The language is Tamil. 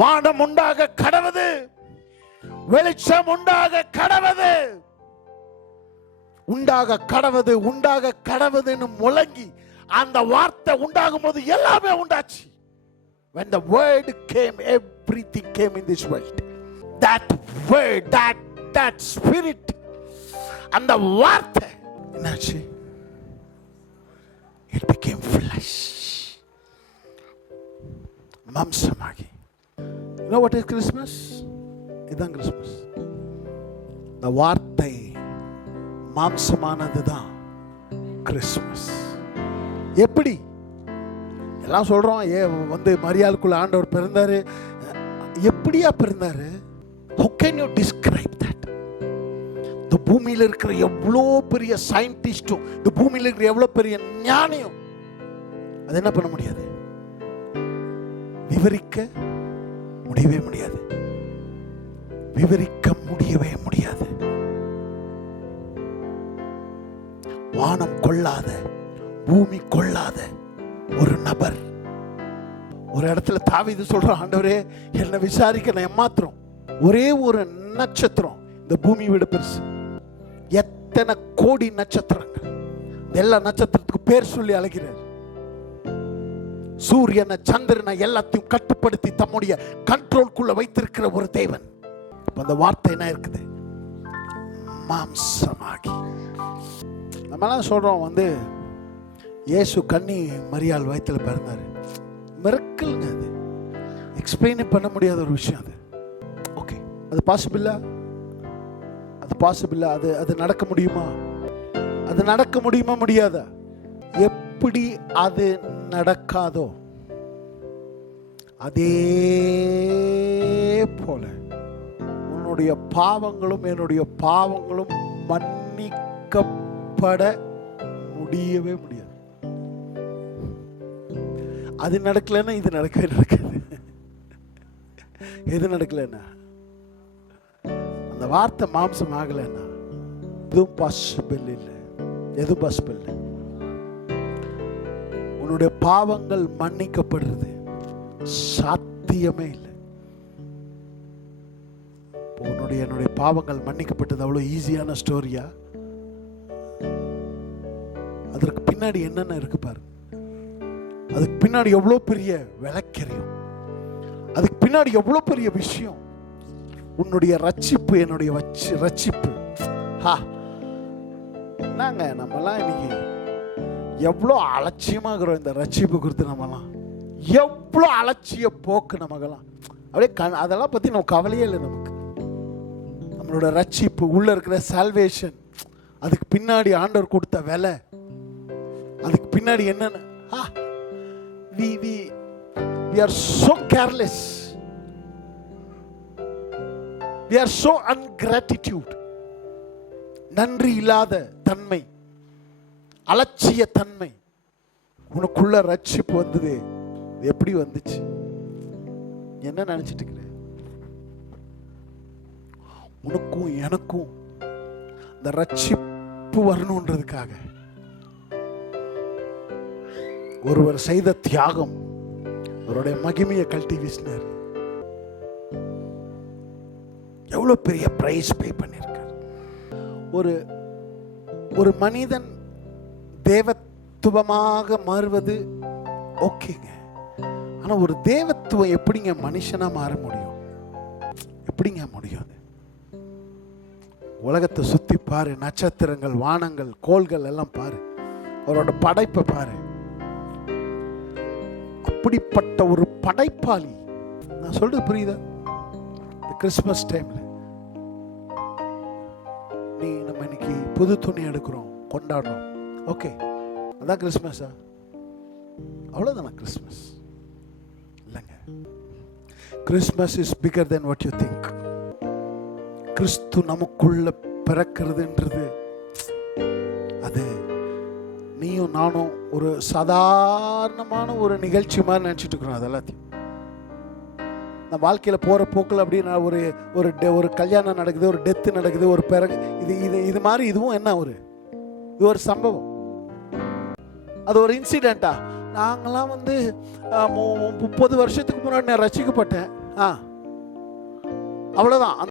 வானம் உண்டாக கடவது, வெளிச்சம் உண்டாக கடவது, உண்டாக கடவது, உண்டாக கடவுதுன்னு முழங்கி அந்த வார்த்தை உண்டாகும் போது எல்லாமே உண்டாச்சு. When the word came, everything came in this world. That word, that spirit, அந்த வார்த்தை என்னாச்சு? It became flesh. மாம்சமாகி. You know what is Christmas? இதுதான் கிறிஸ்மஸ். இந்த வார்த்தை மாம்சமானது தான் கிறிஸ்மஸ். எப்படி? எல்லாம் சொல்றோம், மரியாளுக்குள்ள ஆண்டவர் பிறந்தாரு. எப்படியா பிறந்தாரு? How can you describe that? இந்த பூமியில் இருக்கிற எவ்வளோ பெரிய சயின்டிஸ்டும், இந்த பூமியில் இருக்கிற எவ்வளோ பெரிய ஞானியும் அது என்ன பண்ண முடியாது? விவரிக்க முடியவே முடியாது. விவரிக்க முடியவே முடியாது. வானம் கொள்ளாத, பூமி கொள்ளாத ஒரு நபர். ஒரு இடத்துல தாவீது சொல்றான், ஆண்டவரே என்னை விசாரிக்க நான் ஏமாத்திரம், ஒரே ஒரு நட்சத்திரம் இந்த பூமி விட பெருசு. எத்தனை கோடி நட்சத்திரங்கள், எல்லா நட்சத்திரத்துக்கு பேர் சொல்லி அழைக்கிறார். சூரியனை சந்திரனை எல்லாத்தையும் கட்டுப்படுத்தி தம்முடைய கண்ட்ரோல்குள்ள வைத்திருக்கிற ஒரு தேவன். அந்த வார்த்தை என்ன இருக்குது? மாம்சமாகி. நம்மலாம் சொல்றோம் இயேசு கன்னி மரியாள் வயிற்றில் பிறந்தாரு. மிரக்கல்ங்க அது. எக்ஸ்பிளைன் பண்ண முடியாத ஒரு விஷயம் அது. ஓகே, அது பாசிபிளா? அது பாசிபிளா? அது நடக்க முடியுமா? அது நடக்க முடியுமா முடியாதா? எப்படி அது நடக்காதோ அதே போல உன்னுடைய பாவங்களும் என்னுடைய பாவங்களும் மன்னிக்கப்பட முடியவே முடியாது. அது நடக்கலன்னா இது நடக்கவே நடக்காது. எது நடக்கலன்னா, அந்த வார்த்தை மாம்சம் ஆகலைன்னா எதுவும் பாசிபிள் இல்லை. எதுவும் பாசிபிள் இல்லை. உன்னுடைய பாவங்கள் மன்னிக்கப்படுறது சாத்தியமே இல்லை. என்னுடைய பாவங்கள் மன்னிக்கப்பட்டது அவ்வளோ ஈஸியான ஸ்டோரியா? அதற்கு பின்னாடி என்னென்ன இருக்கு பாரு. அதுக்கு பின்னாடி எவ்வளோ பெரிய விளக்கெரியும். அதுக்கு பின்னாடி எவ்வளோ பெரிய விஷயம். உன்னுடைய ரட்சிப்பு, என்னுடைய ரட்சிப்பு. என்னங்க நம்மலாம் இன்னைக்கு எவ்வளோ அலட்சியமாகிறோம் இந்த ரட்சிப்பு குறித்து. நம்மலாம் எவ்வளோ அலட்சிய போக்கு நமக்கெல்லாம். அப்படியே அதெல்லாம் பற்றி நம்ம கவலையே இல்லை. நமக்கு நம்மளோட ரட்சிப்பு உள்ள இருக்கிற சால்வேஷன், அதுக்கு பின்னாடி ஆண்டவர் கொடுத்த விலை, அதுக்கு பின்னாடி என்னன்னு we are so careless. We are so ungratitude. நன்றி இல்லாத தன்மை, அலட்சிய தன்மை. உனக்குள்ள ரட்சிப்பு வந்தது, எப்படி வந்துச்சு? என்ன நினைச்சிட்டு இருக்கிற? உனக்கும் எனக்கும் இந்த ரட்சிப்பு வரணுன்றதுக்காக ஒருவர் செய்த தியாகம், அவருடைய மகிமையை கழட்டி வீசினார். எவ்வளவு பெரிய பிரைஸ் பே பண்ணிருக்கார். ஒரு மனிதன் தேவத்துவமாக மாறுவது ஓகேங்க. ஆனா ஒரு தேவத்துவம் எப்படிங்க மனுஷனா மாற முடியும்? எப்படிங்க முடியும்? உலகத்தை சுத்தி பாரு, நட்சத்திரங்கள், வானங்கள், கோள்கள் எல்லாம் பாரு, அவரோட படைப்பை பாரு. அப்படிப்பட்ட ஒரு படைப்பாளி. நான் சொல்றது புரியுதா? இந்த கிறிஸ்மஸ் டைம்ல நம்ம இன்னைக்கு புது துணி எடுக்கிறோம், கொண்டாடுறோம். ஓகே, அதான் கிறிஸ்மஸா? அவ்வளவுதானா கிறிஸ்மஸ்? இல்லைங்க. Christmas is bigger than what you think. கிறிஸ்து நமக்குள்ள பிறக்கிறதுன்றது அது நீயும் நானும் ஒரு சாதாரணமான ஒரு நிகழ்ச்சி மாதிரி நினைச்சிட்டு இருக்கிறோம். அது எல்லாத்தையும் நம்ம வாழ்க்கையில் போகிற போக்கில் அப்படின்னா ஒரு கல்யாணம் நடக்குது, ஒரு டெத்து நடக்குது, ஒரு பிறகு இது மாதிரி இதுவும் என்ன இது ஒரு சம்பவம், அது ஒரு இன்சிடென்ட்டா? நாங்களாம் 30 வருஷத்துக்கு முன்னாடி நான் ரசிக்கப்பட்டேன். அவ்வளோதான்.